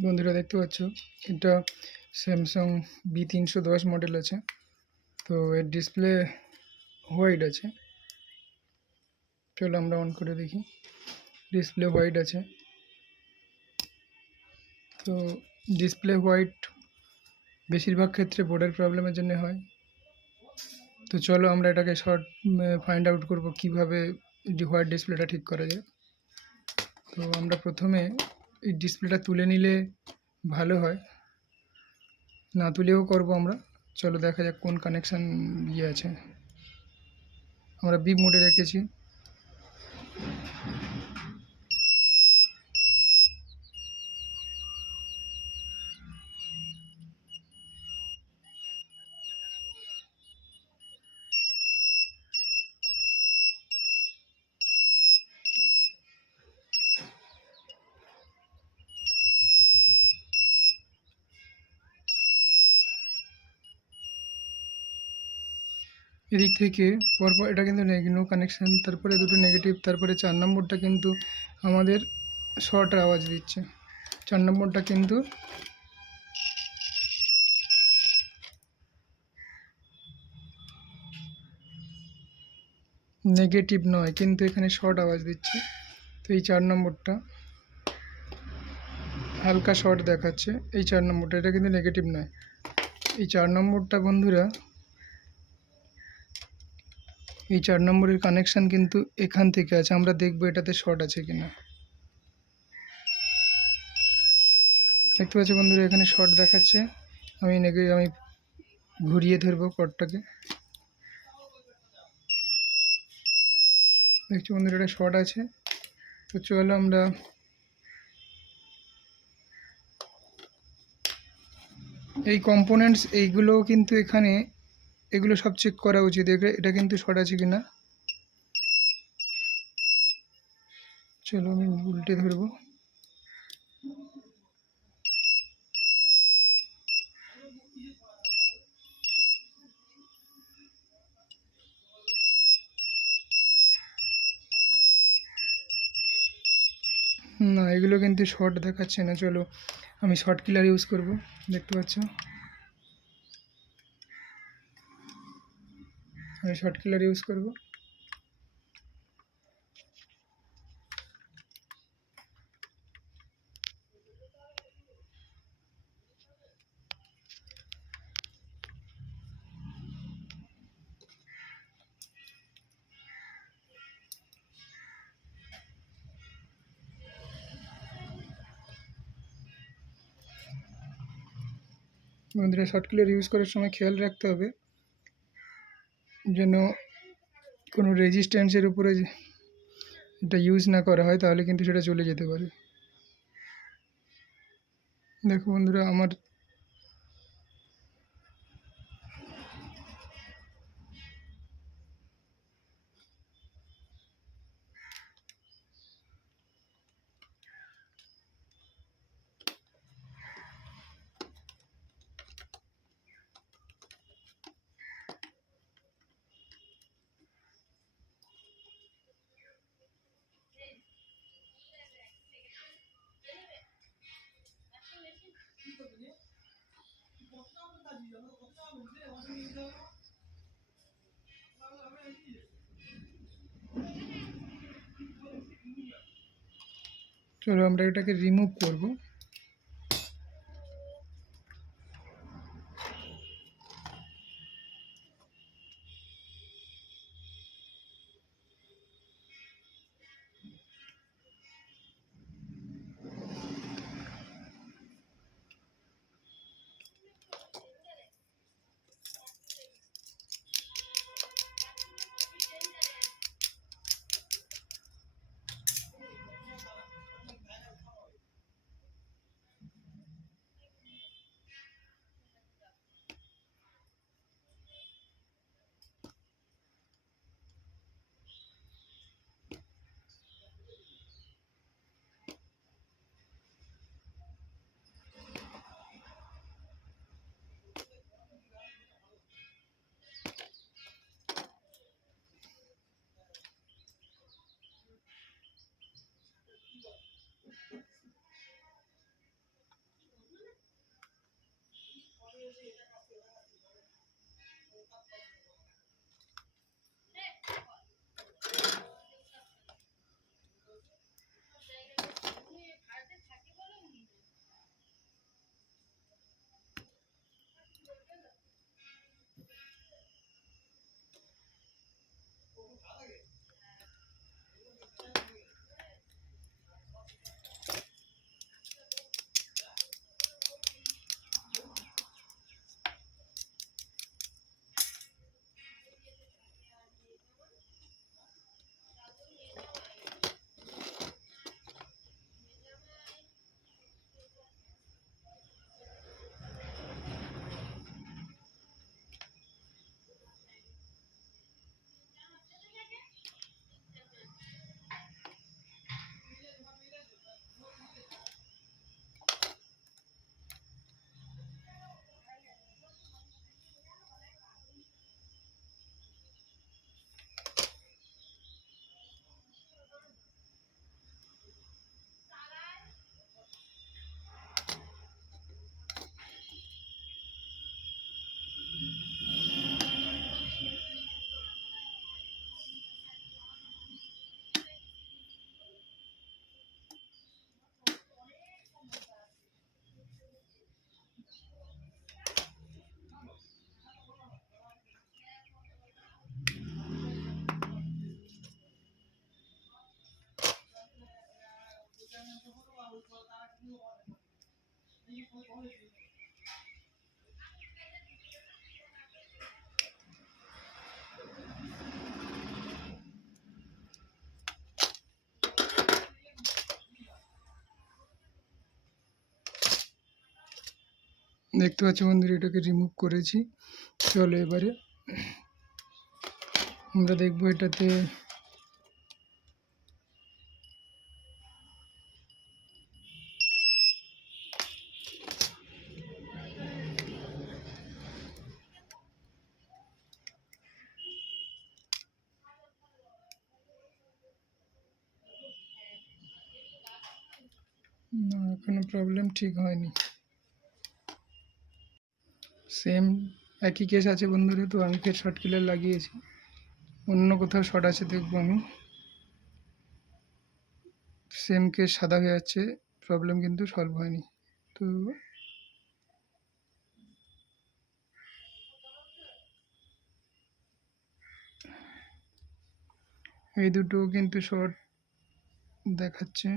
বন্ধুরা দেখতে পাচ্ছ, এটা স্যামসাং B310 মডেল আছে। তো এর ডিসপ্লে হোয়াইট আছে। চলো আমরা অন করে দেখি। ডিসপ্লে হোয়াইট আছে। তো ডিসপ্লে হোয়াইট বেশিরভাগ ক্ষেত্রে বোর্ডের প্রবলেমের জন্য হয়। তো চলো আমরা এটাকে ফাইন্ড আউট করব কিভাবে হোয়াইট ডিসপ্লেটা ঠিক করা যায়। তো আমরা প্রথমে এই ডিসপ্লেটা তুলে নিলে ভালো হয়, না তুলেও করব আমরা। চলো দেখা যাক কোন কানেকশান আছে। আমরা বিপ মোডে রেখেছি। এদিক থেকে পরপর এটা কিন্তু নো কানেকশান, তারপরে দুটো নেগেটিভ, তারপরে 4 নম্বরটা কিন্তু আমাদের শর্টের আওয়াজ দিচ্ছে। 4 নম্বরটা কিন্তু নেগেটিভ নয়, কিন্তু এখানে শর্ট আওয়াজ দিচ্ছে। তো এই 4 নম্বরটা হালকা শর্ট দেখাচ্ছে। এই 4 নম্বরটা, এটা কিন্তু নেগেটিভ নয়। এই 4 নম্বরটা বন্ধুরা, এই 4 নম্বরের কানেকশান কিন্তু এখান থেকে আছে। আমরা দেখবো এটাতে শর্ট আছে কিনা। দেখতে পাচ্ছি বন্ধুরা, এখানে শর্ট দেখাচ্ছে। আমি ঘুরিয়ে ধরবো কর্ডটাকে। দেখছি বন্ধুরা এটা শর্ট আছে। তো চলো আমরা এই কম্পোনেন্টস এইগুলো কিন্তু এগুলো সব চেক করা উচিত, এটা কিন্তু শর্ট আছে কিনা। চলো আমি উল্টে ধরবো। না, এগুলো কিন্তু শর্ট দেখাচ্ছে না। চলো আমি শর্ট কিলার ইউজ করব। দেখতে পাচ্ছ আমি শর্ট কিলার ইউজ করব। বন্ধুরা, শর্ট কিলার ইউজ করার সময় খেয়াল রাখতে হবে যেন কোনো রেজিস্ট্যান্সের উপরে এটা ইউজ না করা হয়, তাহলে কিন্তু সেটা চলে যেতে পারে। দেখো বন্ধুরা, আমার চলো আমরা এটাকে রিমুভ করব। দেখতে পাচ্ছ বন্ধুরা, এটাকে রিমুভ করেছি। চলো এবারে আমরা দেখবো এটাতে না, এখনো প্রবলেম ঠিক হয়নি। সেম একই কেস আছে বন্ধুরা। তো আমি ফের শর্ট কিলার লাগিয়েছি, অন্য কোথাও শর্ট আছে দেখবো আমি। সেম কেস সাদা হয়ে যাচ্ছে, প্রবলেম কিন্তু সলভ হয়নি। তো এই দুটো কিন্তু শর্ট দেখাচ্ছে।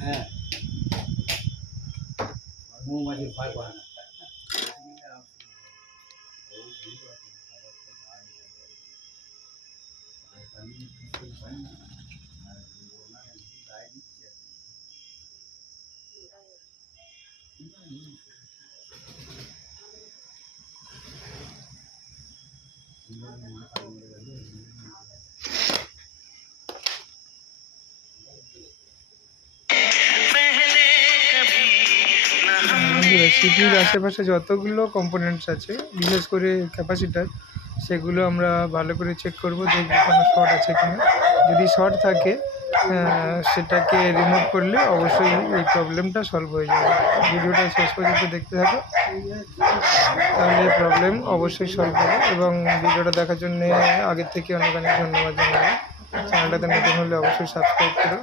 হ্যাঁ, মৌমাছি ভয় পায় না। সিপির আশেপাশে যতগুলো কম্পোনেন্টস আছে, বিশেষ করে ক্যাপাসিটার, সেগুলো আমরা ভালো করে চেক করব, দেখব কোনো শর্ট আছে কিনা। যদি শর্ট থাকে সেটাকে রিমুভ করলে অবশ্যই এই প্রবলেমটা সলভ হয়ে যাবে। ভিডিওটা শেষ পর্যন্ত দেখতে থাকো, তাহলে প্রবলেম অবশ্যই সলভ হবে। এবং ভিডিওটা দেখার জন্য আগের থেকে অনেক অনেক ধন্যবাদ জানাবো। চ্যানেলটাতে নতুন হলে অবশ্যই সাবস্ক্রাইব করো।